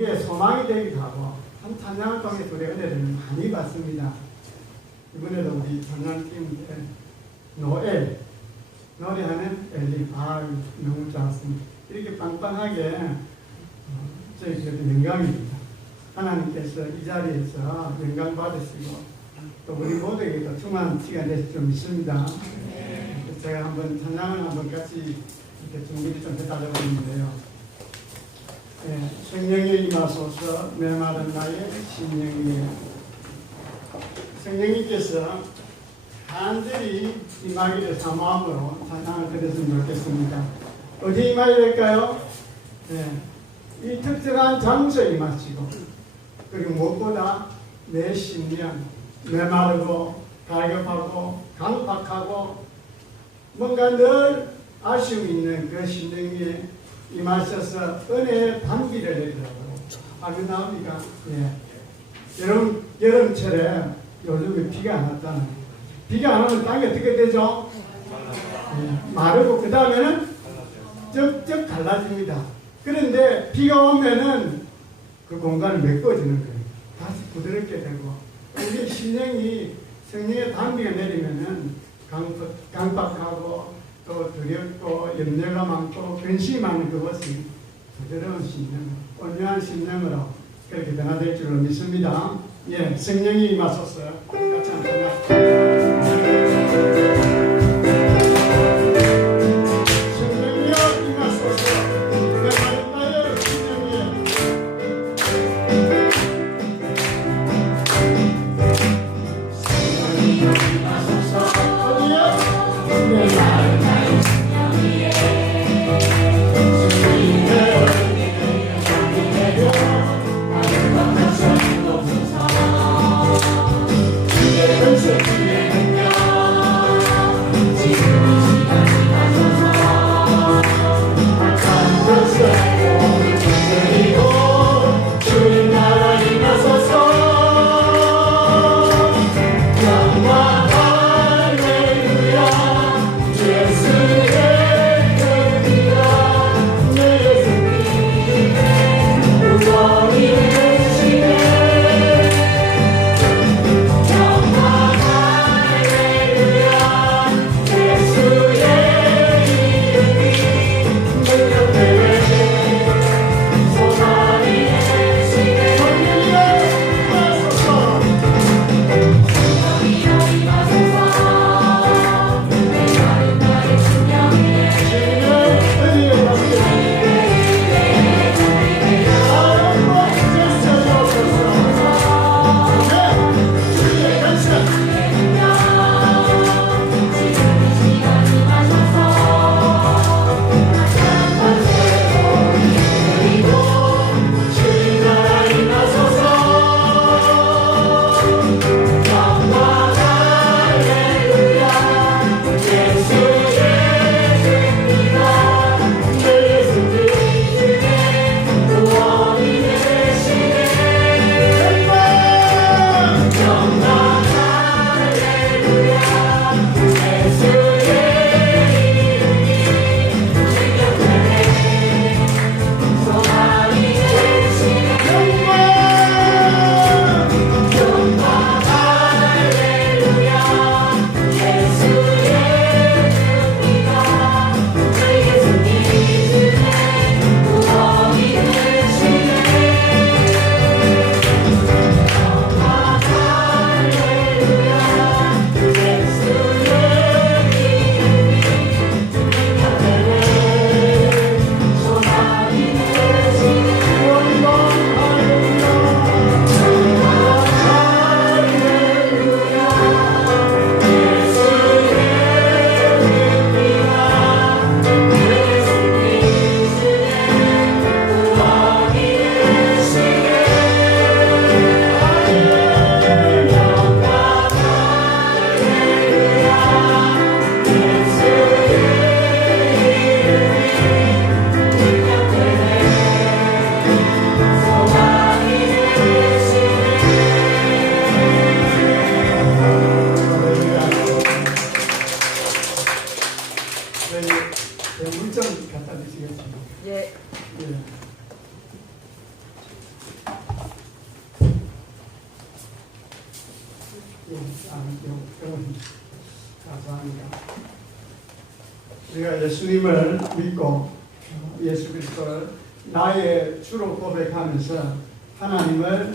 우리의 소망이 되기도 하고 참 찬양을 통해서 우리 은혜를 많이 받습니다. 이번에도 우리 찬양팀인데 노엘 노래하는 엘리 너무 좋았습니다. 이렇게 빵빵하게 저희들도 영광입니다. 하나님께서 이 자리에서 영광 받으시고 또 우리 모두에게도 충만한 시간 되실 줄 믿습니다. 제가 한번 찬양을 한번 같이 이렇게 준비를 좀 해달라고 했는데요. 성령에 임하소서 메마른 나의 심령이에 성령님께서 간절히 임하기를 사모함으로 찬양을 드렸으면 좋겠습니다. 어디 임하야 될까요? 이 특정한 장소에 임하시고 그리고 무엇보다 내 심령 메마르고 갈급하고 강박하고 뭔가 늘 아쉬움이 있는 그 심령에 임하셔서 은혜의 단비를 내리라고 하면 나옵니까? 여름철에 요즘에 비가 안 왔잖아요. 비가 안 오면 땅이 어떻게 되죠? 마르고 그 다음에는 쩍쩍 갈라집니다. 그런데 비가 오면은 그 공간을 메꿔주는 거예요. 다시 부드럽게 되고 우리 심령이 성령의 단비가 내리면은 강박하고 또 두렵고 염려가 많고 근심이 많은 그것이 부드러운 심령, 온유한 심령으로 그렇게 변화될 줄로 믿습니다. 성령이 임하소서. 같이 한번 감사합니다. 우리가 예수님을 믿고 예수 그리스도를 나의 주로 고백하면서 하나님을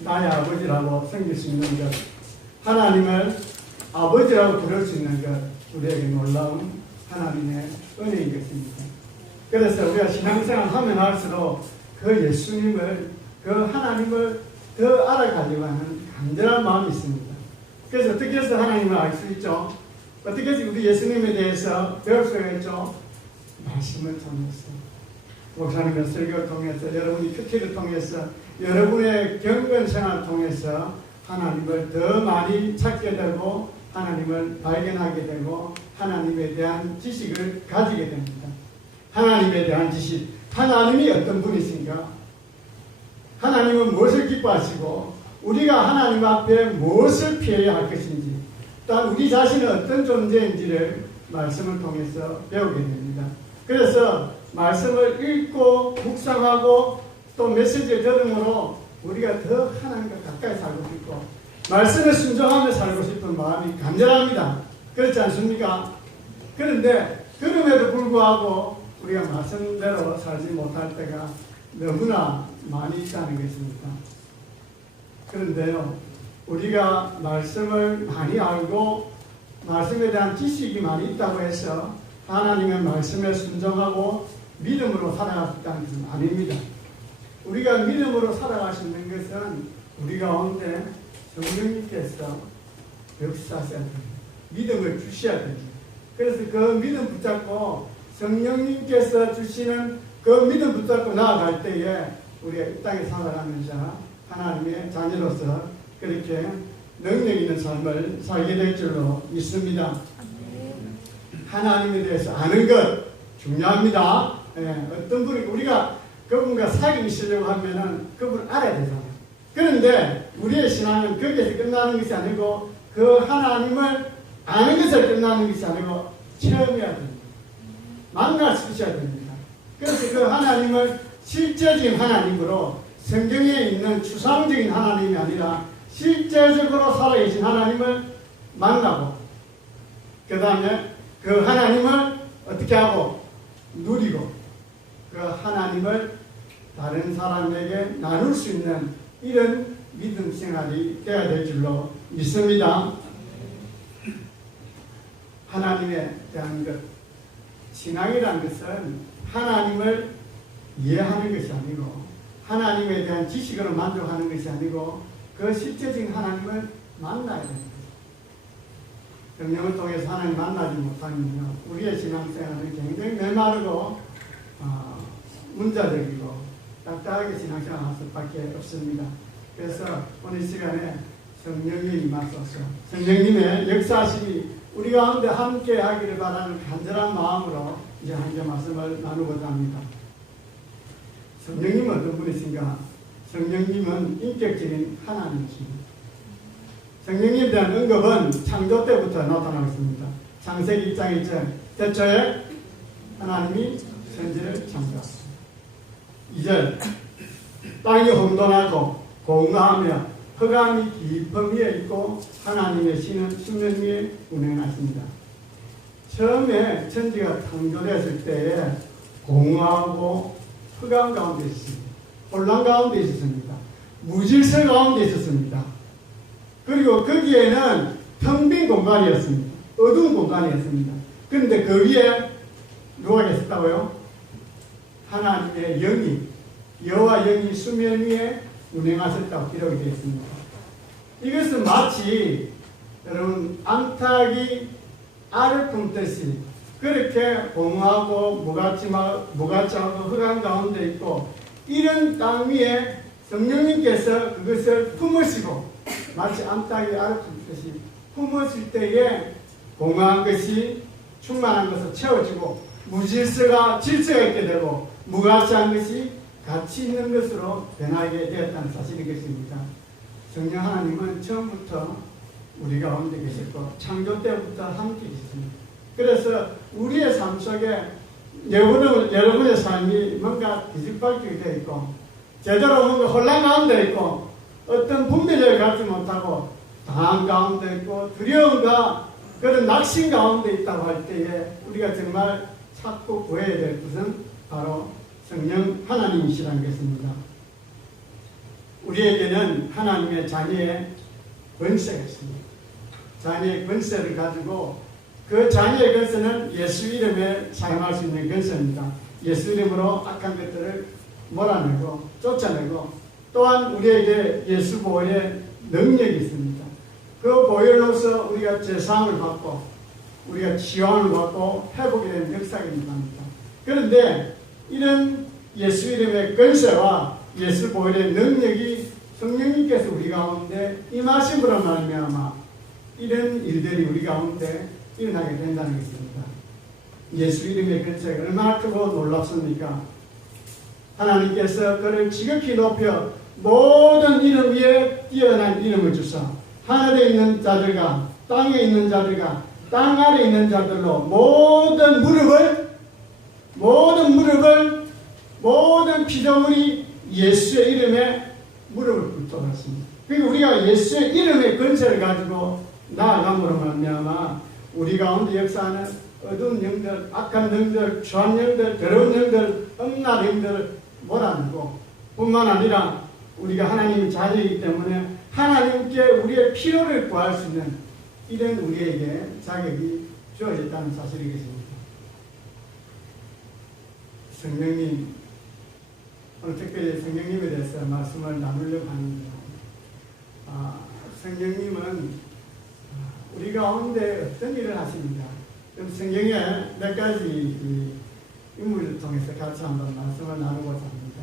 나의 아버지라고 섬길 수 있는 것, 하나님을 아버지라고 부를 수 있는 것, 우리에게 놀라운 하나님의 은혜인 것입니다. 그래서 우리가 신앙생활 하면 할수록 그 예수님을, 그 하나님을 더 알아가려고 하는 간절한 마음이 있습니다. 그래서 어떻게 해서 하나님을 알 수 있죠? 어떻게 해서 우리 예수님에 대해서 배울 수가 있죠? 말씀을 통해서, 목사님의 설교를 통해서, 여러분이 큐티를 통해서, 여러분의 경건 생활을 통해서 하나님을 더 많이 찾게 되고 하나님을 발견하게 되고 하나님에 대한 지식을 가지게 됩니다. 하나님에 대한 지식, 하나님이 어떤 분이신가? 하나님은 무엇을 기뻐하시고 우리가 하나님 앞에 무엇을 피해야 할 것인지, 또한 우리 자신은 어떤 존재인지를 말씀을 통해서 배우게 됩니다. 그래서 말씀을 읽고 묵상하고 또 메시지를 들음으로 우리가 더 하나님과 가까이 살고 싶고 말씀에 순종하며 살고 싶은 마음이 간절합니다. 그렇지 않습니까? 그런데 그럼에도 불구하고 우리가 말씀대로 살지 못할 때가 너무나 많이 있다는 것입니다. 그런데요, 우리가 말씀을 많이 알고 말씀에 대한 지식이 많이 있다고 해서 하나님의 말씀에 순종하고 믿음으로 살아갈 수 있다는 것은 아닙니다. 우리가 믿음으로 살아갈 수 있는 것은 우리 가운데 성령님께서 역사하셔야 됩니다. 믿음을 주셔야 됩니다. 그래서 그 믿음 붙잡고 성령님께서 주시는 그 믿음 붙잡고 나아갈 때에 우리가 이 땅에 살아가면서 하나님의 자녀로서 그렇게 능력 있는 삶을 살게 될 줄로 믿습니다. 하나님에 대해서 아는 것 중요합니다. 어떤 분이 우리가 그분과 사귀시려고 하면은 그분을 알아야 되잖아요. 그런데 우리의 신앙은 거기에서 끝나는 것이 아니고 그 하나님을 아는 것에 끝나는 것이 아니고 체험해야 됩니다. 만날 수 있어야 됩니다. 그래서 그 하나님을 실제적인 하나님으로 성경에 있는 추상적인 하나님이 아니라 실제적으로 살아계신 하나님을 만나고 그 다음에 그 하나님을 어떻게 하고 누리고 그 하나님을 다른 사람에게 나눌 수 있는 이런 믿음 생활이 되어야 될 줄로 믿습니다. 하나님에 대한 것, 신앙이라는 것은 하나님을 이해하는 것이 아니고 하나님에 대한 지식으로 만족하는 것이 아니고 그 실제적인 하나님을 만나야 됩니다. 성령을 통해서 하나님 만나지 못하면 우리의 신앙생활은 굉장히 메마르고 문자적이고 딱딱하게 신앙생활 할 수밖에 없습니다. 그래서 오늘 시간에 성령님이 임하소서, 성령님의 역사하심이 우리 가운데 함께 하기를 바라는 간절한 마음으로 이제 함께 말씀을 나누고자 합니다. 성령님은 어떤 분이신가? 성령님은 인격적인 하나님이십니다. 성령님에 대한 언급은 창조 때부터 나타나고 있습니다. 창세기 1장 1절 태초에 하나님이 천지를 창조하셨습니다. 2절 땅이 혼돈하고 공허하며 흑암이 깊음 위에 있고 하나님의 신은 수면 위에 운행하십니다. 처음에 천지가 창조됐을 때에 공허하고 흑암 가운데 있었습니다. 혼란 가운데 있었습니다. 무질서 가운데 있었습니다. 그리고 거기에는 텅 빈 공간이었습니다. 어두운 공간이었습니다. 그런데 그 위에 누가 계셨다고요? 하나님의 영이, 여호와 영이 수면 위에 운행하셨다고 기록이 되어 있습니다. 이것은 마치 여러분 암탉이 알을 품듯이 그렇게 공허하고 무가치하고 흑암 가운데 있고 이런 땅 위에 성령님께서 그것을 품으시고 마치 암탉이 알을 품듯이 품으실 때에 공허한 것이 충만한 것을 채워지고 무질서가 질서가 있게 되고 무가치한 것이 가치 있는 것으로 변하게 되었다는 사실이겠습니다. 성령 하나님은 처음부터 우리 가운데 계셨고 창조 때부터 함께 계셨습니다. 그래서 우리의 삶 속에 여러분의 삶이 뭔가 뒤죽박죽이 되어 있고 제대로 뭔가 혼란 가운데 있고 어떤 분별력을 갖지 못하고 당한 가운데 있고 두려움과 그런 낙심 가운데 있다고 할 때에 우리가 정말 찾고 구해야 될 것은 바로 성령 하나님이시라는 것입니다. 우리에게는 하나님의 자녀의 권세가 있습니다. 자녀의 권세를 가지고 그 자녀의 권세는 예수 이름에 사용할 수 있는 권세입니다. 예수 이름으로 악한 것들을 몰아내고 쫓아내고 또한 우리에게 예수 보혈의 능력이 있습니다. 그 보혈로서 우리가 제사함을 받고 우리가 치유함을 받고 회복이 되는 역사가 일어납니다. 그런데 이런 예수 이름의 권세와 예수 보혈의 능력이 성령님께서 우리 가운데 임하심으로 말미암아 이런 일들이 우리 가운데 일어나게 된다는 것입니다. 예수 이름의 권세가 얼마나 크고 놀랍습니까? 하나님께서 그를 지극히 높여 모든 이름 위에 뛰어난 이름을 주사 하늘에 있는 자들과 땅에 있는 자들과 땅 아래 있는 자들로 모든 피조물이 예수의 이름에 무릎을 꿇도록 했습니다. 그러니까 우리가 예수의 이름의 권세를 가지고 나아감으로 말미암아 우리 가운데 역사하는 어두운 영들, 악한 영들, 추한 영들, 더러운 영들, 엄난 영들을 몰아내고 뿐만 아니라 우리가 하나님의 자녀이기 때문에 하나님께 우리의 필요를 구할 수 있는 이런 우리에게 자격이 주어졌다는 사실이겠습니다. 성령님, 오늘 특별히 성령님에 대해서 말씀을 나누려고 합니다. 성령님은 우리 가운데 어떤 일을 하십니다. 그럼 성경에 몇 가지 인물을 통해서 같이 한번 말씀을 나누고자 합니다.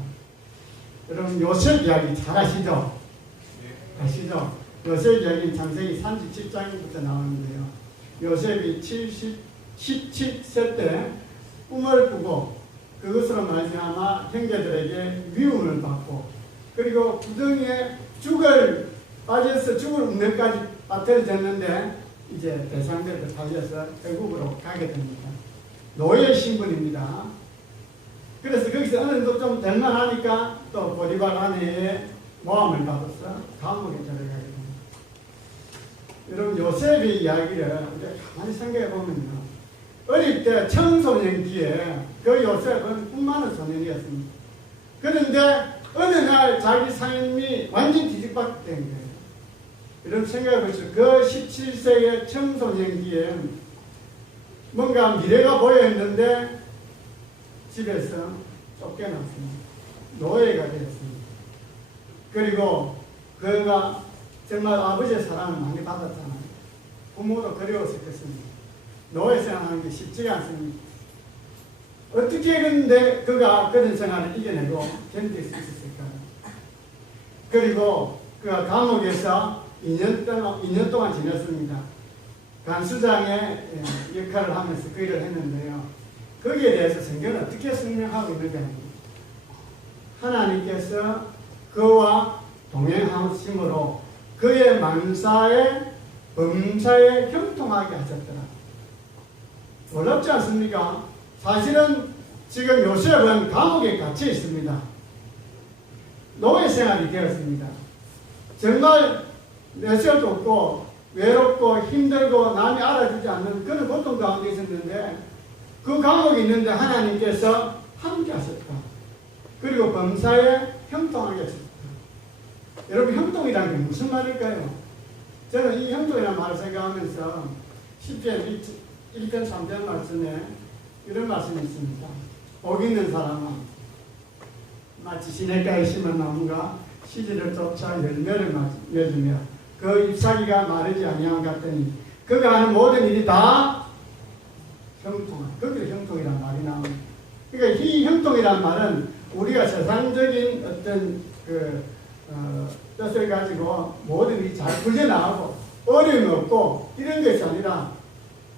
여러분 요셉 이야기 잘 아시죠? 아시죠? 요셉 이야기는 창세기 37장부터 나오는데요. 요셉이 17세 때 꿈을 꾸고 그것으로 말미암아 형제들에게 미움을 받고 그리고 구덩이에 빠져서 죽을 운명까지 빠뜨려졌는데 이제 대상들을 살려서 애국으로 가게 됩니다. 노예 신분입니다. 그래서 거기서 어느 정도 좀 될만하니까 또 보디발 아내의 모함을 받아서 감옥에 들어가게 됩니다. 여러분 요셉의 이야기를 우리가 가만히 생각해 보면요. 어릴 때 청소년기에 그 요셉은 꿈 많은 소년이었습니다. 그런데 어느 날 자기 삶이 완전 뒤집박된 거예요. 여러분 생각해 보시죠. 그 17세의 청소년기에 뭔가 미래가 보였는데 집에서 쫓겨났습니다. 노예가 되었습니다. 그리고 그가 정말 아버지의 사랑을 많이 받았잖아요. 부모도 그리웠을 것입니다. 노예 생활하는 게 쉽지가 않습니다. 어떻게 근데 그가 그런 생활을 이겨내고 견딜 수 있었을까요? 그리고 그가 감옥에서 2년 동안 지냈습니다. 간수장의 역할을 하면서 그 일을 했는데요. 거기에 대해서 성경은 어떻게 설명하고 있는가 합니다. 하나님께서 그와 동행하심으로 그의 범사에 형통하게 하셨더라. 놀랍지 않습니까? 사실은 지금 요셉은 감옥에 갇혀 있습니다. 노예 생활이 되었습니다. 정말 내색도 없고 외롭고 힘들고 남이 알아주지 않는 그런 고통 가운데 있었는데 그 감옥에 있는데 하나님께서 함께 하셨다. 그리고 범사에 형통하게 하셨다. 여러분 형통이라는 게 무슨 말일까요? 저는 이 형통이라는 말을 생각하면서 10편 1편 3편 말씀에 이런 말씀이 있습니다. 복 있는 사람은 마치 시냇가에 심은 나무가 시기를 쫓아 열매를 맺으며 그 잎사귀가 마르지 아니함 같더니 그가 하는 모든 일이 다 형통한, 거기서 형통이란 말이 나옵니다. 그러니까 이 형통이란 말은 우리가 세상적인 어떤 뜻을 가지고 모든 일이 잘 풀려나가고 어려움이 없고 이런 것이 아니라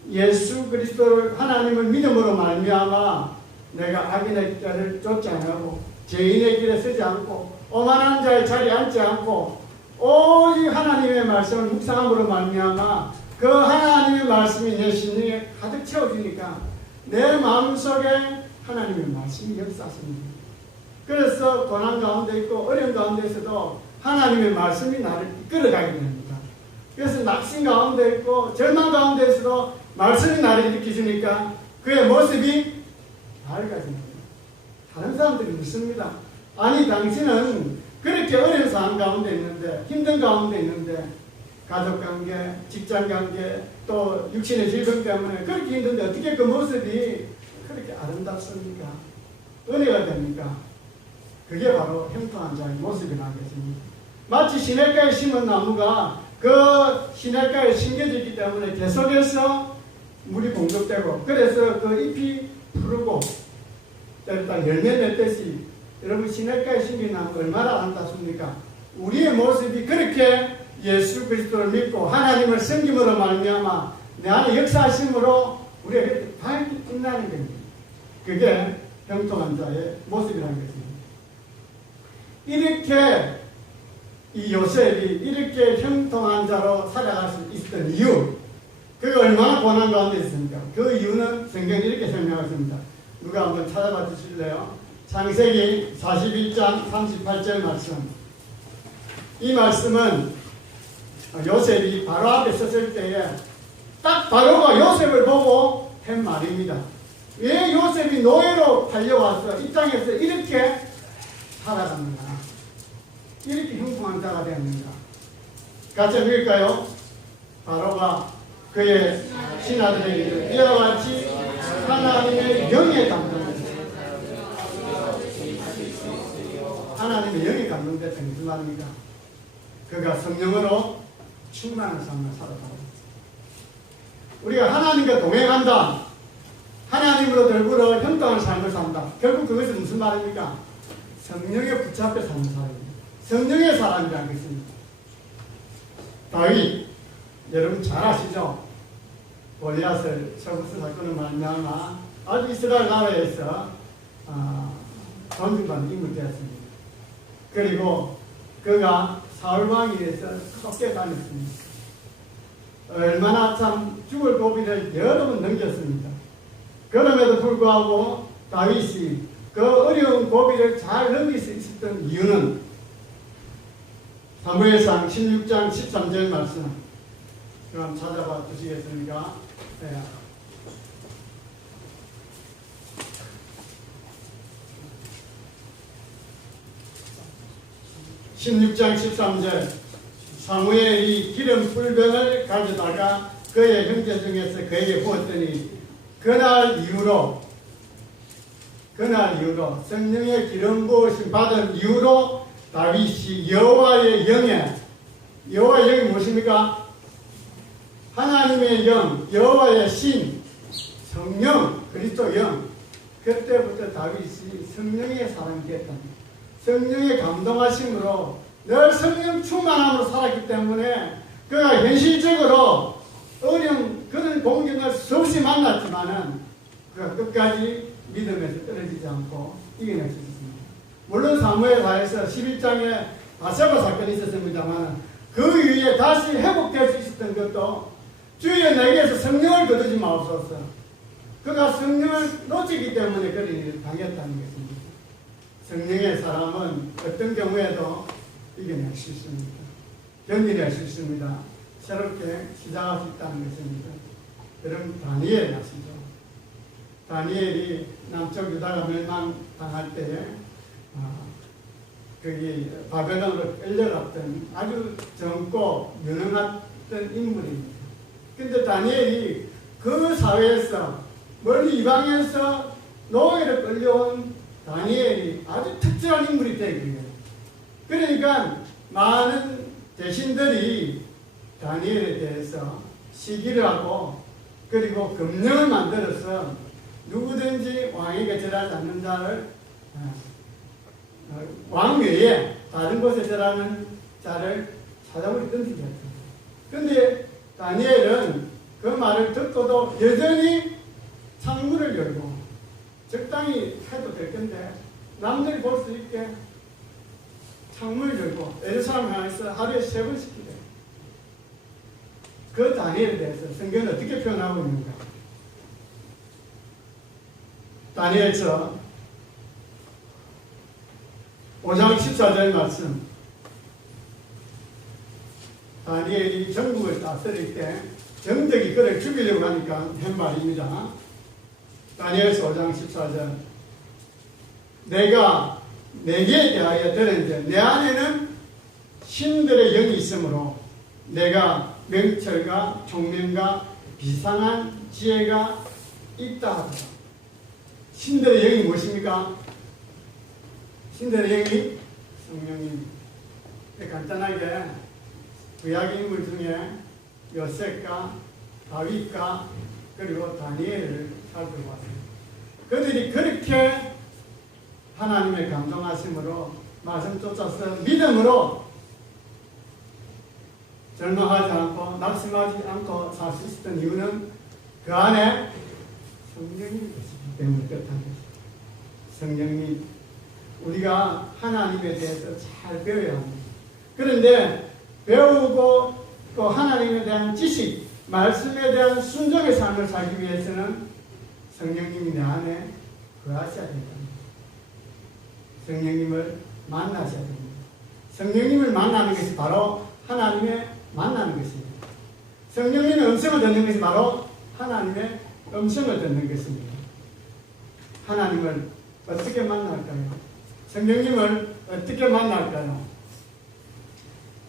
예수 그리스도를 하나님을 믿음으로 말미암아 내가 악인의 길을 쫓지 않고 죄인의 길에 서지 않고 오만한 자의 자리에 앉지 않고 오직 하나님의 말씀을 묵상함으로 말미암아 그 하나님의 말씀이 내 심령에 가득 채워지니까 내 마음속에 하나님의 말씀이 역사하십니다. 그래서 고난 가운데 있고 어려움 가운데 있어도 하나님의 말씀이 나를 이끌어가게 됩니다. 그래서 낙심 가운데 있고 절망 가운데 있어도 말씀이 나를 일으키시니까 그의 모습이 밝아집니다. 다른 사람들이 묻습니다. 아니 당신은 그렇게 어려운 상황 가운데 있는데 힘든 가운데 있는데 가족관계, 직장관계 또 육신의 질병 때문에 그렇게 힘든데 어떻게 그 모습이 그렇게 아름답습니까? 은혜가 됩니까? 그게 바로 형통한 자의 모습이라는 것입니다. 마치 시냇가에 심은 나무가 그 시냇가에 심겨지기 때문에 계속해서 물이 공급되고 그래서 그 잎이 푸르고 딱 열매 맺듯이 여러분 시냇가에 심긴 나무 얼마나 아름답습니까? 우리의 모습이 그렇게 예수 그리스도를 믿고 하나님을 섬김으로 말미암아 내 안에 역사하심으로 우리가 그렇게 밝게 빛나는 겁니다. 그게 형통한 자의 모습이라는 것입니다. 이렇게 이 요셉이 이렇게 형통한 자로 살아갈 수 있었던 이유, 그가 얼마나 고난 가운데 있습니까? 그 이유는 성경이 이렇게 설명하십니다. 누가 한번 찾아봐 주실래요? 창세기 41장 38절 말씀. 이 말씀은 요셉이 바로 앞에 섰을 때에 딱 바로가 요셉을 보고 한 말입니다. 왜 요셉이 노예로 팔려와서 이 땅에서 이렇게 살아갑니다. 이렇게 형통한 자가 되었는가? 같이 읽을까요? 바로가 그의 신하들에게 이와 같이 하나님의 영에 감동됐습니다. 하나님의 영에 감동됐다는 무슨 말입니까? 그가 성령으로 충만한 삶을 살아갑니다. 우리가 하나님과 동행한다. 하나님으로 더불어 형통한 삶을 산다. 결국 그것은 무슨 말입니까? 성령에 붙잡혀 사는 사람입니다. 성령의 사람이라는 것입니다. 다윗, 여러분 잘 아시죠? 골리앗을 쳐부수 사건을 말미암아 아주 이스라엘 나라에서 존중받는 인물이 되었습니다. 그리고 그가 사울왕에 의해서 크게 다녔습니다. 얼마나 참 죽을 고비를 여러 번 넘겼습니다. 그럼에도 불구하고 다윗이 그 어려운 고비를 잘 넘길 수 있었던 이유는 사무엘상 16장 13절 말씀 그럼 찾아봐 주시겠습니까? 네. 16장 13절 사무엘이 기름 불병을 가져다가 그의 형제 중에서 그에게 부었더니 그날 이후로 성령의 기름 부으심 받은 이후로 다윗이 여호와의 영이 무엇입니까? 하나님의 영, 여호와의 신, 성령, 그리스도 영. 그때부터 다윗이 성령의 사람이 됐답니다. 성령의 감동하심으로 늘 성령 충만함으로 살았기 때문에 그가 현실적으로 어려운 그런 공경을 수없이 만났지만은 그가 끝까지 믿음에서 떨어지지 않고 이겨낼 수 있습니다. 물론 사무엘하에서 11장에 바세바 사건이 있었습니다만 그 이후에 다시 회복될 수 있었던 것도 주의 내게서 성령을 거두지 마옵소서. 그가 성령을 놓치기 때문에 그런 일을 당했다는 것입니다. 성령의 사람은 어떤 경우에도 이겨낼 수 있습니다. 견디낼 수 있습니다. 새롭게 시작할 수 있다는 것입니다. 여러분 다니엘 아시죠? 다니엘이 남쪽 유다가 멸망당할 때에 거기 바벨론으로 끌려갔던 아주 젊고 유능했던 인물입니다. 근데 다니엘이 그 사회에서 멀리 이방에서 노예로 끌려온 다니엘이 아주 특별한 인물이 되거든요. 그러니까 많은 대신들이 다니엘에 대해서 시기를 하고 그리고 금령을 만들어서 누구든지 왕에게 절하지 않는 자를 왕 외에 다른 곳에 절하는 자를 찾아버리든지 했습니다. 그런데 다니엘은 그 말을 듣고도 여전히 창문을 열고 적당히 해도 될 건데 남들이 볼 수 있게 창문을 열고 예루살렘 향해서 하루에 3번씩 기도해요. 그 다니엘에 대해서 성경은 어떻게 표현하고 있는가? 다니엘서 5장 14절 말씀 다니엘이 전국을 다스릴 때 정적이 그를 죽이려고 하니까 한 말입니다. 다니엘서 5장 14절. 내가 내게 대하여 들은즉 내 안에는 신들의 영이 있으므로 내가 명철과 총명과 비상한 지혜가 있다 하더라. 신들의 영이 무엇입니까? 신들의 영이 성령님. 간단하게 구약 인물 중에 요셉과 다윗과 그리고 다니엘을 살펴봤습니다. 그들이 그렇게 하나님의 감동하심으로 말씀 쫓아서 믿음으로 절망하지 않고 낙심하지 않고 살 수 있었던 이유는 그 안에 성령님이 계시기 때문에 그렇다는 것입니다. 성령님, 우리가 하나님에 대해서 잘 배워야 합니다. 그런데 배우고 또 하나님에 대한 지식, 말씀에 대한 순종의 삶을 살기 위해서는 성령님이 내 안에 거하셔야 된다. 성령님을 만나셔야 됩니다. 성령님을 만나는 것이 바로 하나님의 만나는 것입니다. 성령님의 음성을 듣는 것이 바로 하나님의 음성을 듣는 것입니다. 하나님을 어떻게 만날까요? 성령님을 어떻게 만날까요?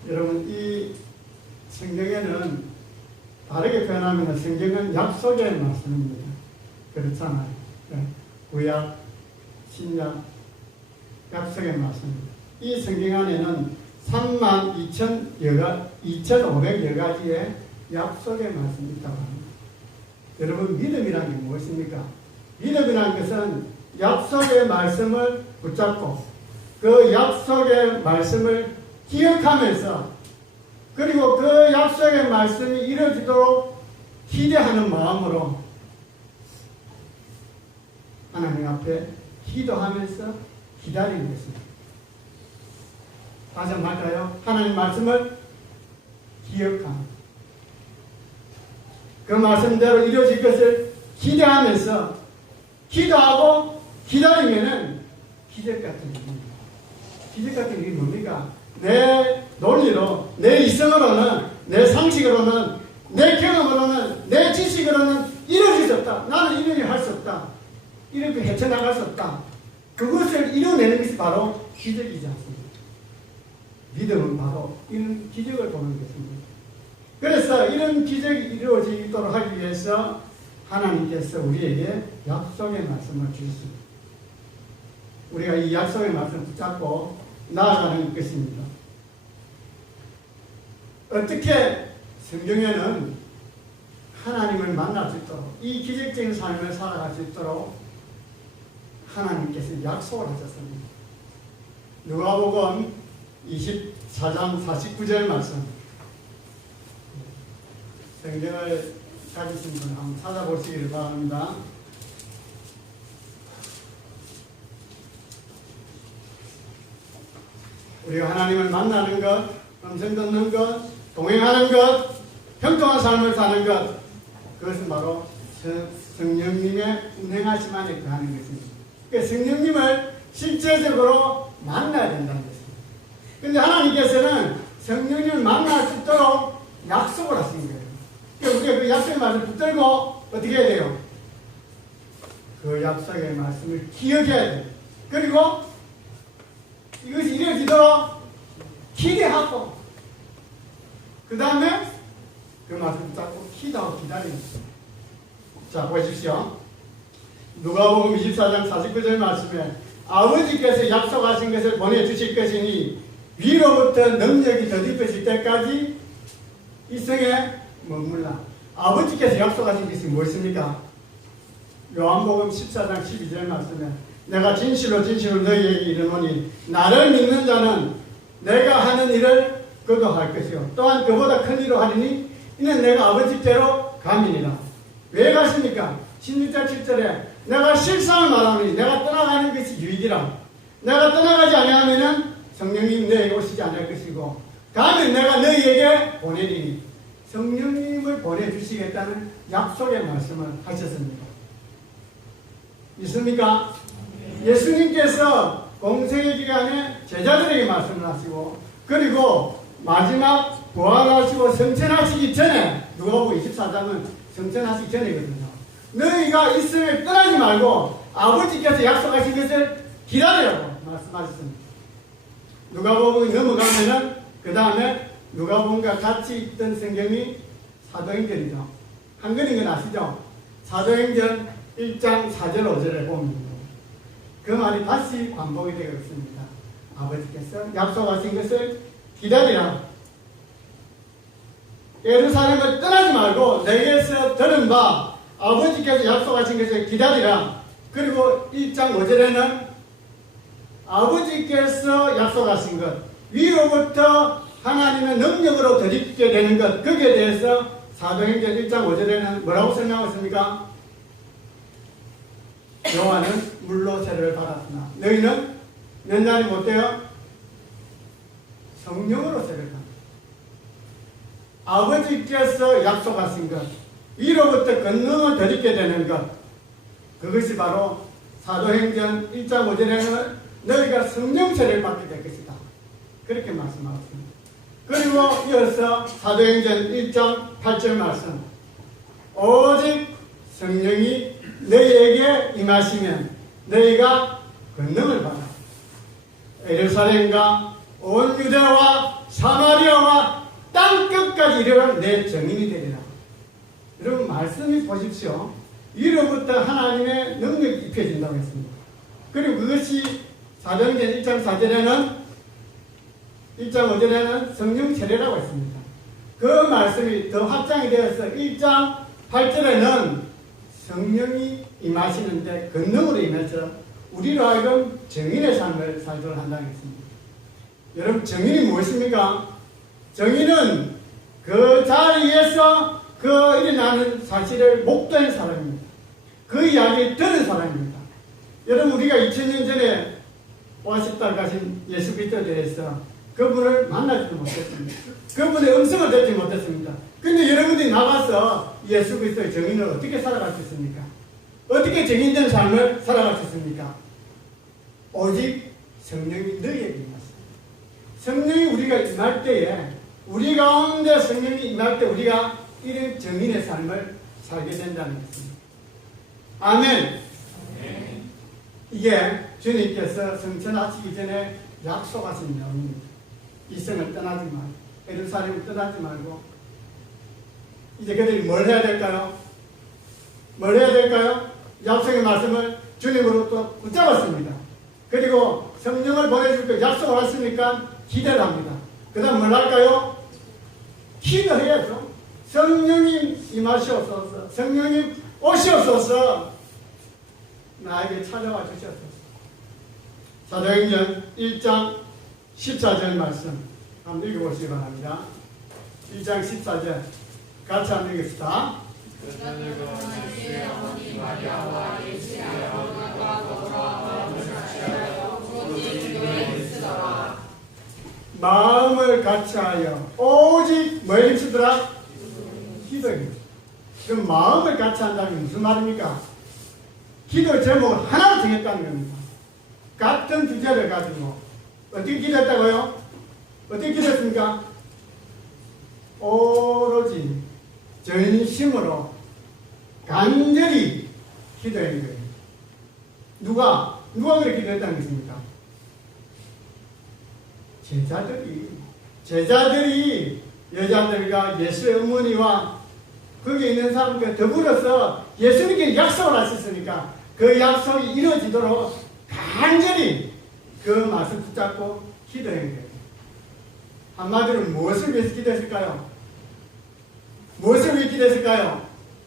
여러분, 이 성경에는 다르게 표현하면 성경은 약속의 말씀입니다. 그렇잖아요. 구약, 신약, 약속의 말씀입니다. 이 성경 안에는 32,500여 가지의 약속의 말씀이 있다고 합니다. 여러분, 믿음이란 게 무엇입니까? 믿음이란 것은 약속의 말씀을 붙잡고 그 약속의 말씀을 기억하면서 그리고 그 약속의 말씀이 이루어지도록 기대하는 마음으로 하나님 앞에 기도하면서 기다리는 것입니다. 다시 한번 할까요? 하나님 말씀을 기억하는, 그 말씀대로 이루어질 것을 기대하면서 기도하고 기다리면은 기적 같은 일입니다. 기적 같은 일이 뭡니까? 내 논리로, 내 이성으로는, 내 상식으로는, 내 경험으로는, 내 지식으로는 이루어질 수 없다. 나는 이런 일을 할 수 없다. 이렇게 헤쳐나갈 수 없다. 그것을 이뤄내는 것이 바로 기적이지 않습니까? 믿음은 바로 이런 기적을 보는 것입니다. 그래서 이런 기적이 이루어지도록 하기 위해서 하나님께서 우리에게 약속의 말씀을 주셨습니다. 우리가 이 약속의 말씀을 붙잡고 나아가는 것입니다. 어떻게 성경에는 하나님을 만날 수 있도록, 이 기적적인 삶을 살아갈 수 있도록 하나님께서 약속을 하셨습니다. 누가복음 24장 49절 말씀. 성경을 가지신 분 한번 찾아보시기를 바랍니다. 우리가 하나님을 만나는 것, 음성 듣는 것, 동행하는 것, 평등한 삶을 사는 것, 그것은 바로 성령님의 운행하심 안에 거하는 것입니다. 그러니까 성령님을 실제적으로 만나야 된다는 것입니다. 그런데 하나님께서는 성령님을 만날 수 있도록 약속을 하신 거예요. 그러니까 우리가 그 약속의 말씀을 붙들고 어떻게 해야 돼요? 그 약속의 말씀을 기억해야 돼요. 그리고 이것이 이루어지도록 기대하고 그 다음에 그 말씀을 붙잡고 기도하고 기다리는 거예요. 자, 보십시오. 누가복음 24장 49절 말씀에 아버지께서 약속하신 것을 보내주실 것이니 위로부터 능력이 더딥어질 때까지 이 성에 머물라. 아버지께서 약속하신 것이 무엇입니까? 요한복음 14장 12절 말씀에 내가 진실로 진실로 너희에게 이르노니 나를 믿는 자는 내가 하는 일을 그도 할 것이요 또한 그보다 큰 일을 하리니 이는 내가 아버지께로 감이니라. 왜 가십니까? 16절 7절에 내가 실상을 말하노니 내가 떠나가는 것이 유익이라. 내가 떠나가지 아니하면은 성령님 너희에게 오시지 않을 것이고 가면 내가 너희에게 보내리니. 성령님을 보내주시겠다는 약속의 말씀을 하셨습니다. 있습니까? 예수님께서 공생의 기간에 제자들에게 말씀을 하시고 그리고 마지막 부활하시고 성천하시기 전에, 누가복음 24장은 성천하시기 전이거든요. 너희가 이 성을 떠나지 말고 아버지께서 약속하신 것을 기다리라고 말씀하셨습니다. 누가복음이 넘어가면은 그 다음에 누가복음과 같이 있던 성경이 사도행전이죠. 한 권인 건 아시죠? 사도행전 1장 4절 5절에 보면 그 말이 다시 반복이 되고 있습니다. 아버지께서 약속하신 것을 기다리라. 예루살렘을 떠나지 말고 내게서 들은 바 아버지께서 약속하신 것을 기다리라. 그리고 1장 5절에는 아버지께서 약속하신 것, 위로부터 하나님의 능력으로 드리게 되는 것, 거기에 대해서 사도행전 1장 5절에는 뭐라고 설명하고 있습니까? 요한은 물로 세례를 받았으나 너희는 몇 날이 못돼요? 성령으로 세례를 받는다. 아버지께서 약속하신 것, 위로부터 권능을 드리게 되는 것, 그것이 바로 사도행전 1장 5절에는 너희가 성령 세례를 받게 될 것이다. 그렇게 말씀하고 있습니다. 그리고 이어서 사도행전 1장 8절 말씀, 오직 성령이 너희에게 임하시면 너희가 권능을 받아 예루살렘과 온 유대와 사마리아와 땅끝까지 이르러 내 증인이 되리라. 여러분 말씀이 보십시오. 위로부터 하나님의 능력이 입혀진다고 했습니다. 그리고 그것이 사도행전 1장 4절에는 1장 5절에는 성령 세례라고 했습니다. 그 말씀이 더 확장이 되어서 1장 8절에는 성령이 임하시는데 권능으로 임해서 우리로 하여금 정인의 삶을 살도록 한다는 것입니다. 여러분 정인이 무엇입니까? 정인은 그 자리에서 그 일어나는 사실을 목도한 사람입니다. 그 이야기를 들은 사람입니다. 여러분 우리가 2000년 전에 오아시스에 가신 예수 그리스도에 대해서 그분을 만나지도 못했습니다. 그분의 음성을 듣지 못했습니다. 근데 여러분들이 나가서 예수 그리스도의 정인을 어떻게 살아갈 수 있습니까? 어떻게 정인된 삶을 살아갈 수 있습니까? 오직 성령이 너희에게 임하십니다. 성령이 우리가 임할 때에, 우리 가운데 성령이 임할 때 우리가 이런 정인의 삶을 살게 된다는 것입니다. 아멘. 이게 주님께서 성천하시기 전에 약속하신 내용입니다. 이 성을 떠나지 말고, 예루살렘을 떠나지 말고, 이제 그들이 뭘 해야 될까요? 뭘 해야 될까요? 약속의 말씀을 주님으로부터 붙잡았습니다. 그리고 성령을 보내줄 때 약속을 하시니까 기대를 합니다. 그 다음 뭘 할까요? 기도해야죠. 성령님 임하시옵소서, 성령님 오시옵소서, 나에게 찾아와 주시옵소서. 사도행전 1장 14절 말씀 한번 읽어보시기 바랍니다. 1장 14절 같이 한번 읽읍시다. 마음을 같이하여 오직 뭘 힘쓰더라? 기도입니다. 그럼 마음을 같이 한다는 게 무슨 말입니까? 기도 제목을 하나로 정했다는 겁니다. 같은 주제를 가지고 어떻게 기도했다고요? 어떻게 기도했습니까? 오로지 전심으로 간절히 기도한 거예요. 누가 그렇게 기도했다는 것입니까? 제자들이 여자들과 예수의 어머니와 거기 있는 사람과 더불어서 예수님께 약속을 하셨으니까 그 약속이 이루어지도록 간절히 그 말씀 붙잡고 기도한 거예요. 한마디로 무엇을 위해서 기도했을까요? 무엇을 위해 기도했을까요?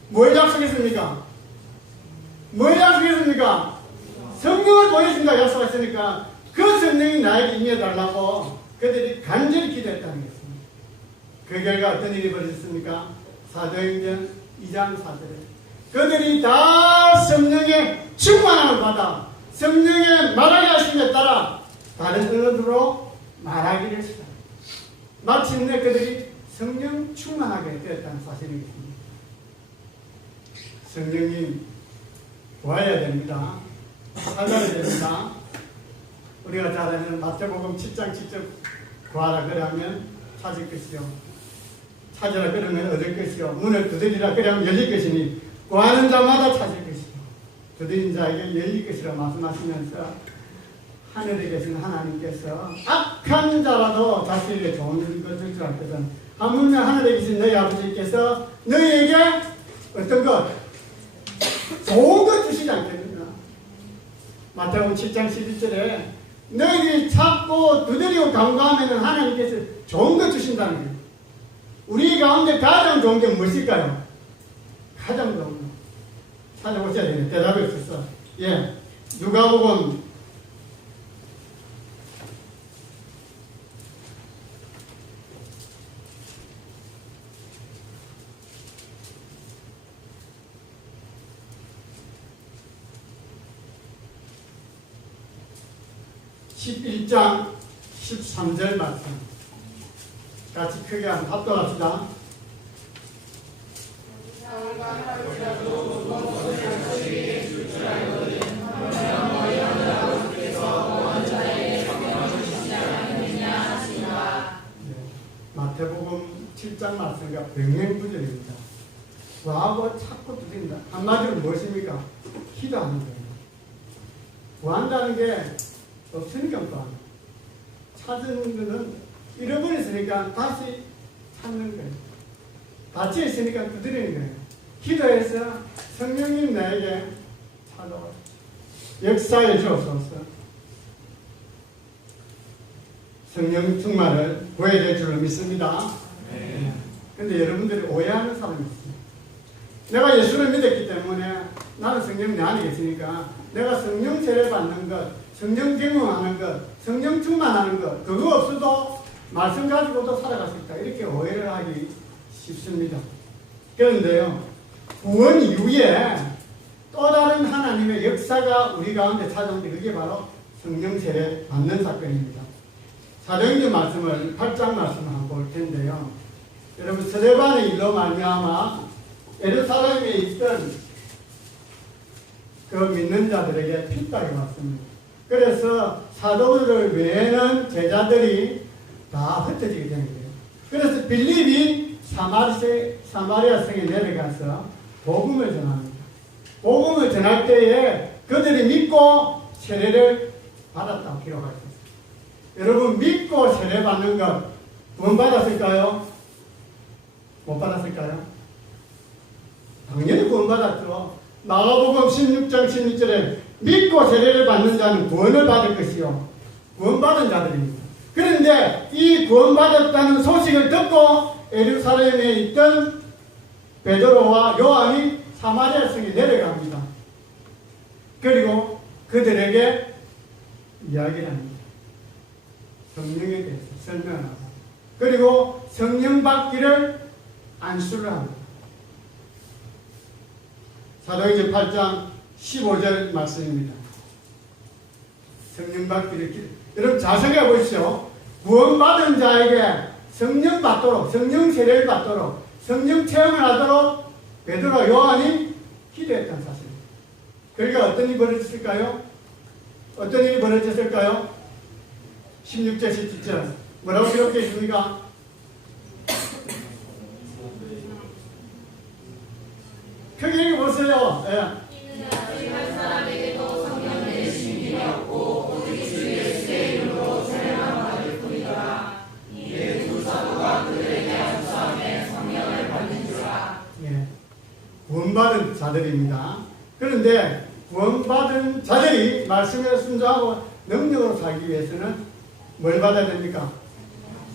뭘 약속했습니까? 뭘 약속했습니까? 성령을 보내준다 약속했으니까 그 성령이 나에게 임해달라고 그들이 간절히 기도했다는 것입니다. 그 결과 어떤 일이 벌어졌습니까? 사도행전 2장 4절에 그들이 다 성령의 충만함을 받아 성령의 말하게 하심에 따라 다른 언어로 말하기를 시작합니다. 마침내 그들이 성령 충만하게 되었다는 사실이겠습니다. 성령님 구해야 됩니다. 살아야 됩니다. 우리가 잘 아는 마태복음 7장 7절 구하라 그러면 찾을 것이요 찾으라 그러면 얻을 것이요 문을 두드리라 그러면 열릴 것이니 구하는 자마다 찾을 것이요 두드린 자에게 열릴 것이라 말씀하시면서 하늘에 계신 하나님께서 악한 자라도 자식에게 좋은 것을 줄 알거든. 하물며 하늘에 계신 너희 아버지께서 너희에게 어떤 것? 좋은 것 주시지 않겠느냐. 마태복음 7장 11절에 너희들이 찾고 두드리고 간구하면 하나님께서 좋은 것 주신다는 거예요. 우리 가운데 가장 좋은 게 무엇일까요? 가장 좋은 것. 찾아보셔야 돼요. 대답이 없었어. 예. 누가복음 11장 13절 말씀 같이 크게 한번 합독합시다. 마태복음 7장 말씀과 병행구절입니다. 구하고 찾고 두드린다. 한마디로 무엇입니까? 기도하는 거예요. 구한다는 게 없으니까 또 찾는 거는 잃어버렸으니까 다시 찾는 거예요. 닫혀 있으니까 두드리는 거예요. 기도해서 성령님 나에게 찾아와 역사해 주옵소서. 성령 충만을 구해야 될 줄로 믿습니다. 그런데 여러분들이 오해하는 사람이 있어요. 내가 예수를 믿었기 때문에 나는 성령 내 안에 계시니까 내가 성령 세례 받는 것, 성령 경험하는 것, 성령 충만하는 것, 그거 없어도 말씀 가지고도 살아갈 수 있다. 이렇게 오해를 하기 쉽습니다. 그런데요, 구원 이후에 또 다른 하나님의 역사가 우리 가운데 찾아오는데 그게 바로 성령 세례 받는 사건입니다. 사도행전 말씀을 8장 말씀을 한번 볼 텐데요. 여러분 스데반의 일로 말미암아 예루살렘에 있던 그 믿는 자들에게 핍박이 왔습니다. 그래서 사도들 외에는 제자들이 다 흩어지게 된 거예요. 그래서 빌립이 사마리아 성에 내려가서 복음을 전합니다. 복음을 전할 때에 그들이 믿고 세례를 받았다고 기록하고 있습니다. 여러분 믿고 세례 받는 것 구원 받았을까요? 못 받았을까요? 당연히 구원 받았죠. 마가복음 16장 16절에 믿고 세례를 받는 자는 구원을 받을 것이요 구원받은 자들입니다. 그런데 이 구원받았다는 소식을 듣고 예루살렘에 있던 베드로와 요한이 사마리아 성에 내려갑니다. 그리고 그들에게 이야기를 합니다. 성령에 대해서 설명하고 그리고 성령 받기를 안수를 합니다. 사도행전 8장 15절 말씀입니다. 성령 받기를 여러분 잘 생각해 보십시오. 구원받은 자에게 성령 받도록 성령 세례를 받도록 성령 체험을 하도록 베드로 요한이 기도했다는 사실입니다. 그러니까 어떤 일이 벌어졌을까요? 어떤 일이 벌어졌을까요? 16절 17절 뭐라고 기록되어 있습니까? 크게 읽어보세요. 예. 구원받은 자들입니다. 그런데 구원받은 자들이 말씀에 순종하고 능력으로 살기 위해서는 뭘 받아야 됩니까?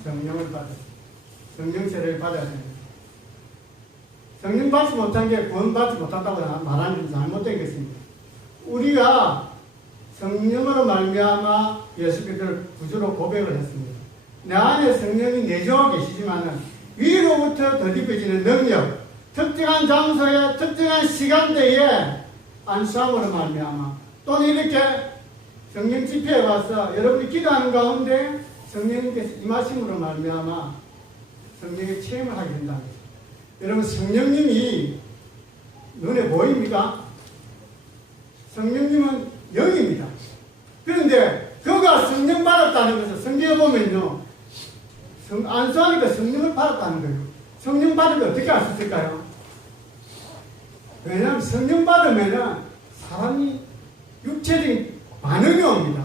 성령을 받아야 됩니다. 성령 세례를 받아야 됩니다. 성령 받지 못한 게 구원받지 못한다고 말하는 게 잘못된 것입니다. 우리가 성령으로 말미암아 예수 그리스도를 구주로 고백을 했습니다. 내 안에 성령이 내주어 계시지만은 위로부터 덧입혀지는 능력, 특정한 장소에 특정한 시간대에 안수함으로 말미암아 또는 이렇게 성령 집회에 가서 여러분이 기도하는 가운데 성령님께서 임하심으로 말미암아 성령의 체험을 하게 된다. 여러분 성령님이 눈에 보입니까? 성령님은 영입니다. 그런데 그가 성령 받았다는 것을 성경에 보면요 안수하니까 성령을 받았다는 거예요. 성령 받으면 어떻게 할 수 있을까요? 왜냐하면 성령 받으면 사람이 육체적인 반응이 옵니다.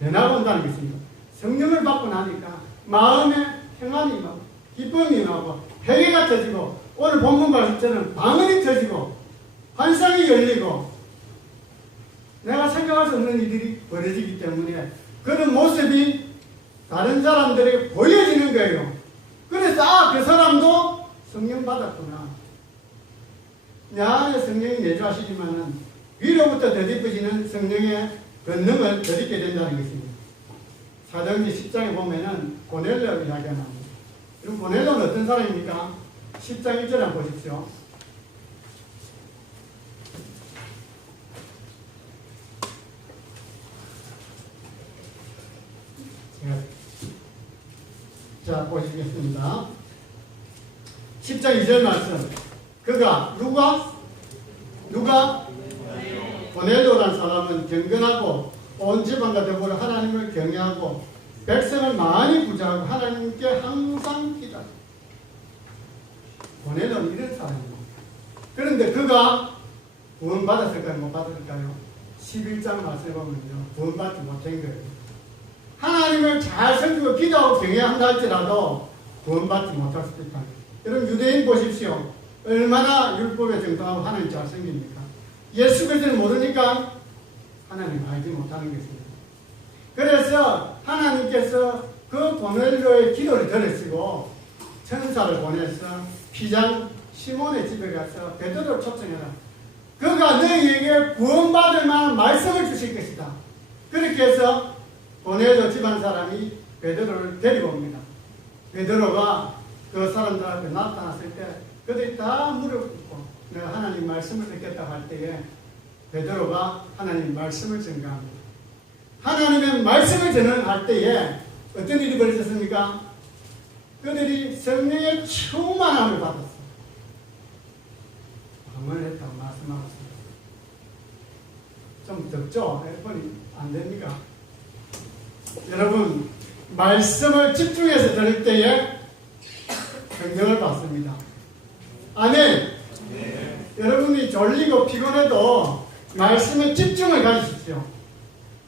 변화가 온다는 것입니다. 성령을 받고 나니까 마음에 평안이 임하고 기쁨이 임하고 회개가 터지고 오늘 본문 말씀처럼 방언이 터지고 환상이 열리고 내가 생각할 수 없는 일들이 벌어지기 때문에 그런 모습이 다른 사람들에게 보여지는 거예요. 그래서 그 사람도 성령 받았구나. 내 안에 성령이 내주하시지만은 위로부터 더디어지는 성령의 권능을 더디게 된다는 것입니다. 사도행전 10장에 보면은 고넬료 이야기가 나옵니다. 그럼 고넬료는 어떤 사람입니까? 10장 1절에 한번 보십시오. 자, 보시겠습니다. 10장 2절 말씀. 그가 누가 고넬료라는 사람은 경건하고 온 집안과 더불어 하나님을 경외하고 백성을 많이 구제하고 하나님께 항상 기도하고. 고넬료는 이런 사람입니다. 그런데 그가 구원받았을까요? 못 받았을까요? 11장 말씀에 보면요, 구원받지 못한 거예요. 하나님을 잘 섬기고 기도하고 경외한다 할지라도 구원받지 못할 수도 있다. 여러분 유대인 보십시오. 얼마나 율법에 정당하고 하나님 잘 섬깁니까? 예수 그리스도를 모르니까 하나님을 알지 못하는 것입니다. 그래서 하나님께서 그 고넬료의 기도를 들으시고 천사를 보내서 피장 시몬의 집에 가서 베드로를 초청해라. 그가 너희에게 구원받을 만한 말씀을 주실 것이다. 그렇게 해서 고넬료 집안 사람이 베드로를 데리고 옵니다. 베드로가 그 사람들 앞에 나타났을 때 그들이 다 무릎 꿇고 내가 하나님 말씀을 듣겠다고 할 때에 베드로가 하나님 말씀을 전가합니다. 하나님의 말씀을 전할 때에 어떤 일이 벌어졌습니까? 그들이 성령의 충만함을 받았어요. 방언을 했다고 말씀하고 있습니다. 좀 덥죠? 에어컨이 안 됩니까? 여러분, 말씀을 집중해서 들을 때에 성령을 받습니다. 아멘. 네. 여러분이 졸리고 피곤해도 말씀에 집중을 가지십시오.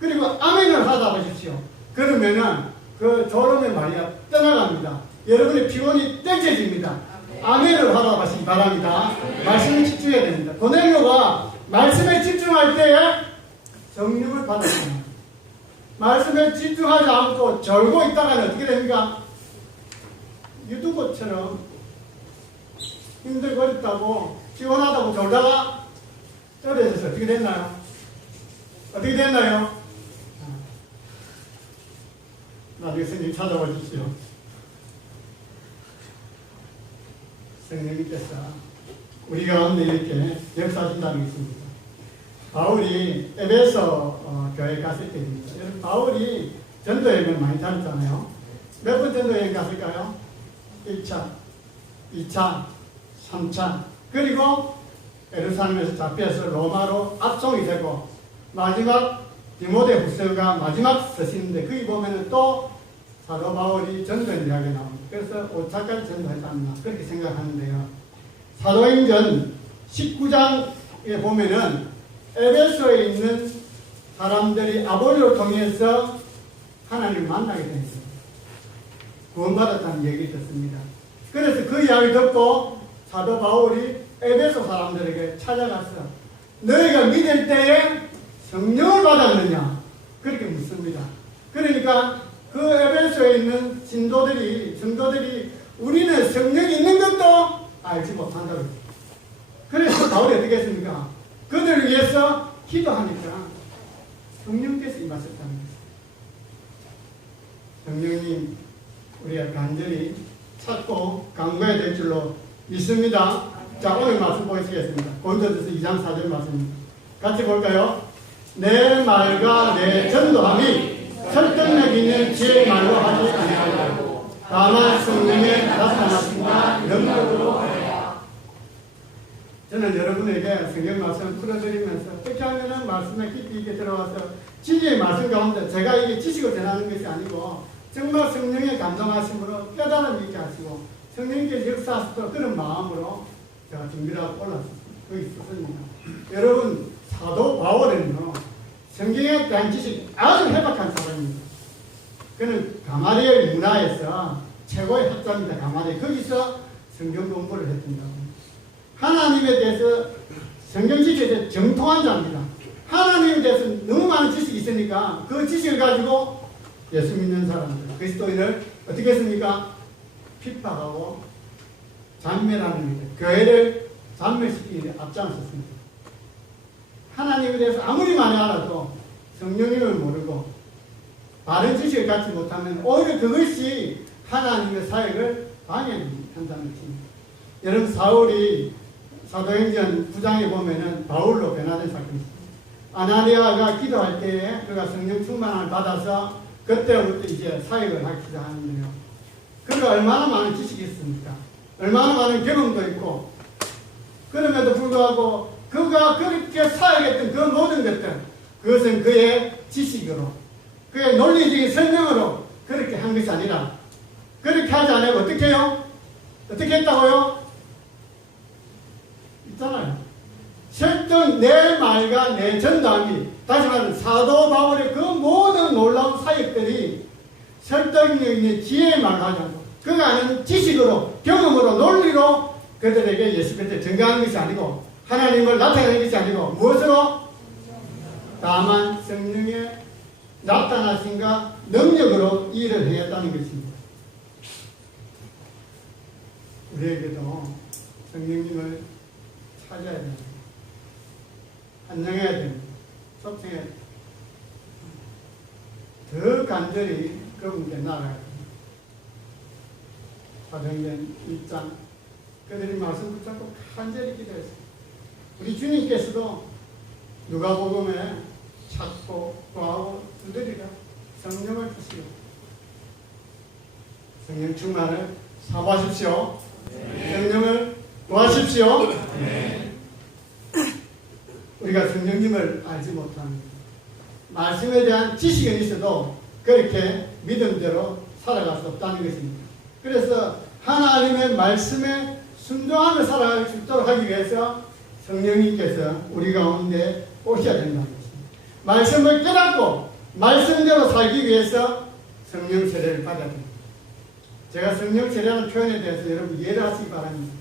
그리고 아멘을 하다 보십시오. 그러면은 그 졸음의 말이야 떠나갑니다. 여러분의 피곤이 땡겨집니다. 아멘을 하다 보시기 바랍니다. 말씀에 집중해야 됩니다. 고넬료가 말씀에 집중할 때에 성령을 받았습니다. 말씀에 집중하지 않고 졸고 있다가는 어떻게 됩니까? 유두보처럼 힘들거렸다고 피곤하다고 졸다가 떨어져서 어떻게 됐나요? 어떻게 됐나요? 나중에 성령 찾아봐 주십시오. 성령님께서 우리 가운데 이렇게 역사하신다는 게 있습니다. 바울이 에베소 교회 갔을 때입니다. 여러분, 바울이 전도여행을 많이 다녔잖아요. 몇 번 전도여행 갔을까요? 1차, 2차, 3차, 그리고 예루살렘에서 잡혀서 로마로 압송이 되고 마지막 디모데후서가 마지막 서신인데 거기 보면은 또 사도 바울이 전도의 이야기가 나옵니다. 그래서 5차까지 전도하지 않나 그렇게 생각하는데요. 사도행전 19장에 보면은 에베소에 있는 사람들이 아볼로를 통해서 하나님을 만나게 됩니다. 구원받았다는 얘기 듣습니다. 그래서 그 이야기 듣고 사도 바울이 에베소 사람들에게 찾아가서 너희가 믿을 때에 성령을 받았느냐? 그렇게 묻습니다. 그러니까 그 에베소에 있는 성도들이 우리는 성령이 있는 것도 알지 못한다고 했습니다. 그래서 바울이 어떻게 했습니까? 그들을 위해서 기도하니까 성령께서 임하셨다는 것입니다. 성령님 우리가 간절히 찾고 간구해야 될 줄로 믿습니다. 자, 오늘 말씀 보시겠습니다. 고린도전서 2장 4절 말씀입니다. 같이 볼까요? 내 말과 내 전도함이 설득력 있는 제 말로 하지 아니하고 다만 성령의 나타나심과 능력으로 하라. 저는 여러분에게 성경 말씀을 풀어드리면서 어떻게 하면 말씀에 깊이 있게 들어와서 진리의 말씀 가운데 제가 이게 지식을 전하는 것이 아니고 정말 성령의 감동하심으로 깨달음 있게 하시고 성령께서 역사하셨던 그런 마음으로 제가 준비를 하고 올랐습니다. 거기 썼습니다. 여러분, 사도 바울은요, 성경에 대한 지식이 아주 해박한 사람입니다. 그는 가마리엘 문화에서 최고의 학자입니다. 가마리엘. 거기서 성경 공부를 했습니다. 하나님에 대해서 성경 지식에 대해서 정통한 자입니다. 하나님에 대해서 너무 많은 지식이 있으니까 그 지식을 가지고 예수 믿는 사람들, 그리스도인을 어떻게 했습니까? 핍박하고 잔멸하는 일, 교회를 잔멸시키기 위해 앞장섰습니다. 하나님에 대해서 아무리 많이 알아도 성령님을 모르고 바른 지식을 갖지 못하면 오히려 그것이 하나님의 사역을 방해한다는 것입니다. 여러분, 사울이 사도행전 9장에 보면은 바울로 변화된 사건이 있습니다. 아나니아가 기도할 때에 그가 성령 충만을 받아서 그때부터 이제 사역을 하기 시작하는데요. 그가 얼마나 많은 지식이 있습니까? 얼마나 많은 경험도 있고, 그럼에도 불구하고 그가 그렇게 사역했던 그 모든 것들, 그것은 그의 지식으로, 그의 논리적인 설명으로 그렇게 한 것이 아니라, 그렇게 하지 않으면 어떻게 해요? 어떻게 했다고요? 있잖아요. 설득 내 말과 내 전담이, 다시 말하면 사도 바울의 그 모든 놀라운 사역들이 설득력 있는 지혜의 말을 하지 않고 그가 아는 지식으로, 경험으로, 논리로 그들에게 예수 그리스도를 증거하는 것이 아니고 하나님을 나타내는 것이 아니고 무엇으로? 다만 성령의 나타나신가 능력으로 일을 해왔다는 것입니다. 우리에게도 성령님을 찾아야 됩니다. 안녕해야 됩니다. 소통해야 됩니다. 더 간절히 그분께 나아가야 됩니다. 사도행전 1장 그들이 말씀 붙잡고 간절히 기도했습니다. 우리 주님께서도 누가복음에 찾고 구하고 두드리라 성령을 주시오. 성령 충만을 사모하십시오. 성령을 구하십시오. 우리가 성령님을 알지 못합니다. 말씀에 대한 지식은 있어도 그렇게 믿음대로 살아갈 수 없다는 것입니다. 그래서 하나님의 말씀에 순종하며 살아갈 수 있도록 하기 위해서 성령님께서 우리 가운데 오셔야 된다는 것입니다. 말씀을 깨닫고 말씀대로 살기 위해서 성령 세례를 받아야 됩니다. 제가 성령 세례라는 표현에 대해서 여러분 이해를 하시기 바랍니다.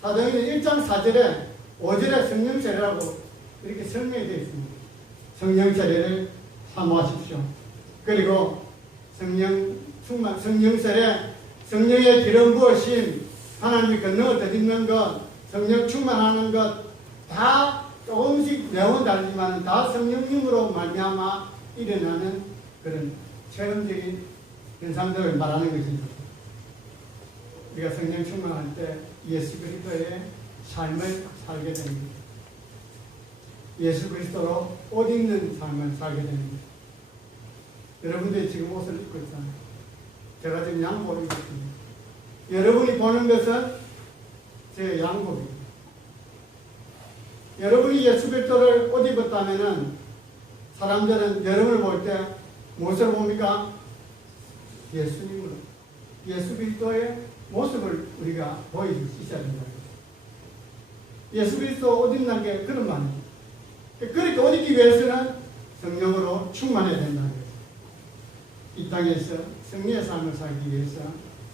사도행전 1장 4절에 5절에 성령 세례라고 이렇게 설명이 되어 있습니다. 성령 세례를 사모하십시오. 그리고 성령 충만, 성령 세례, 성령의 기름 부으심, 하나님의 권능을 더듬는 것, 성령 충만하는 것, 다 조금씩 내용은 다르지만 다 성령님으로 말미암아 일어나는 그런 체험적인 현상들을 말하는 것입니다. 우리가 성령 충만할 때 예수 그리스도의 삶을 살게 됩니다. 예수 그리스도로 옷 입는 삶을 살게 됩니다. 여러분들이 지금 옷을 입고 있잖아요. 제가 지금 양복을 입었습니다. 여러분이 보는 것은 제 양복입니다. 여러분이 예수 그리스도를 옷 입었다면은 사람들은 여러분을 볼 때 무엇을 봅니까? 예수님으로, 예수 그리스도의 모습을 우리가 보여줄 수 있어야 된다. 예수 그리스도 옷 입는 게 그런 말입니다. 그렇게 옷 입기 위해서는 성령으로 충만해야 된다는 거예요. 이 땅에서 승리의 삶을 살기 위해서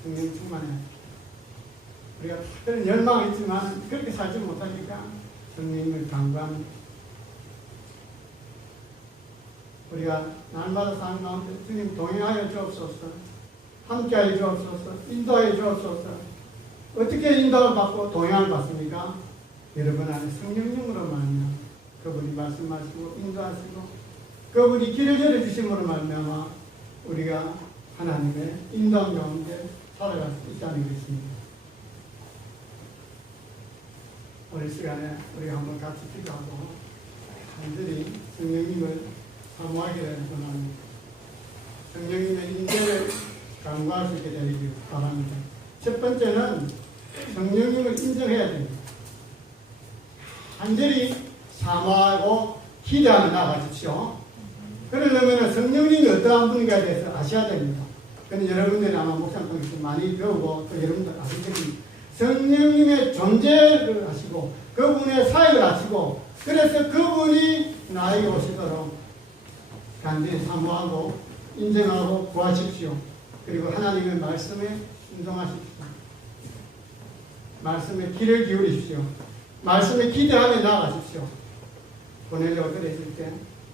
성령 충만해야 됩니다. 우리가 그런 열망이 있지만 그렇게 살지 못하니까 성령님을 간구합니다. 우리가 날마다 사는 가운데 주님 동행하여 주옵소서, 함께하여 주옵소서, 인도하여 주옵소서. 어떻게 인도를 받고 동행을 받습니까? 여러분 안에 성령님으로 말미암아 그분이 말씀하시고 인도하시고 그분이 길을 열어주심으로 말미암아 우리가 하나님의 인도함 가운데 살아갈 수 있다는 것입니다. 오늘 시간에 우리가 한번 같이 기도하고 간절히 성령님을 사모하기를 원합니다. 성령님의 인도를 간구할 수 있게 되기를 바랍니다. 첫 번째는 성령님을 인정해야 됩니다. 간절히 사모하고 기대하며 나가십시오. 그러려면 성령님이 어떠한 분인가에 대해서 아셔야 됩니다. 근데 여러분들이 아마 목사님 통해서 많이 배우고 또 여러분들 아시겠지만 성령님의 존재를 아시고 그분의 사역을 아시고 그래서 그분이 나에게 오시도록 간절히 사모하고 인정하고 구하십시오. 그리고 하나님의 말씀에 순종하십시오. 말씀에 귀를 기울이십시오. 말씀에 기대하며 나아가십시오. 고넬료가 그랬을 때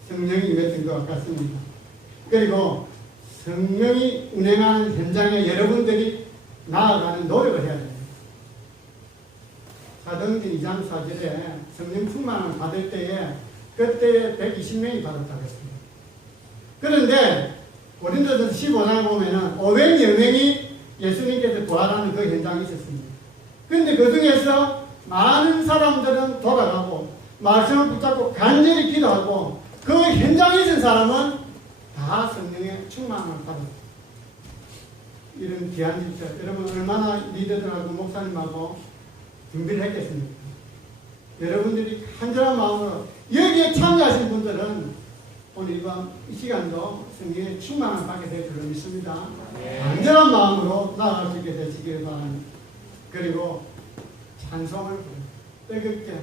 성령이 임했던 것 같습니다. 그리고 성령이 운행하는 현장에 여러분들이 나아가는 노력을 해야 됩니다. 사도행전 2장 4절에 성령 충만을 받을 때에 그때 120명이 받았다고 했습니다. 그런데 고린도전서 15장에 보면은 500여명이 예수님께서 부활하는 그 현장이 있었습니다. 그런데 그 중에서 많은 사람들은 돌아가고 말씀을 붙잡고 간절히 기도하고 그 현장에 있는 사람은 다 성령의 충만을 받았습니다. 이런 귀한 일들 여러분 얼마나 리더들하고 목사님하고 준비를 했겠습니까? 여러분들이 간절한 마음으로 여기에 참여하신 분들은 오늘 이번 이 시간도 성령의 충만을 받게 될 줄로 믿습니다. 간절한 마음으로 나아갈 수 있게 되시길 바랍니다. 그리고 찬송을 뜨겁게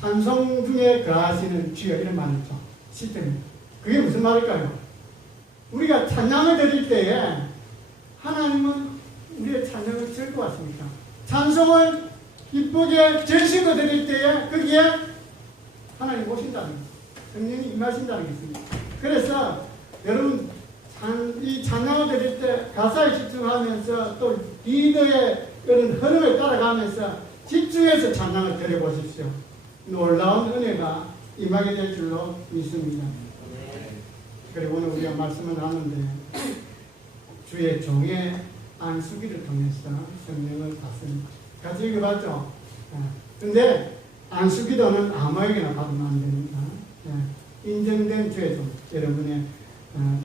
찬송 중에 거하시는 주여 이런 말 있죠. 시스템입니다. 그게 무슨 말일까요? 우리가 찬양을 드릴 때에 하나님은 우리의 찬양을 즐거워하십니까? 찬송을 기쁘게 절실히 드릴 때에 거기에 하나님 오신다는 거예요. 성령이 임하신다는 게 있습니다. 그래서 여러분 이 찬양을 드릴 때 가사에 집중하면서 또 리더의 그런 흐름을 따라가면서 집중해서 찬양을 드려보십시오. 놀라운 은혜가 임하게 될 줄로 믿습니다. 그리고 오늘 우리가 말씀을 나누는데 주의 종의 안수기를 통해서 성령을 받습니다. 같이 읽어봤죠? 근데 안수기도는 아무에게나 받으면 안 됩니다. 인정된 죄종, 여러분의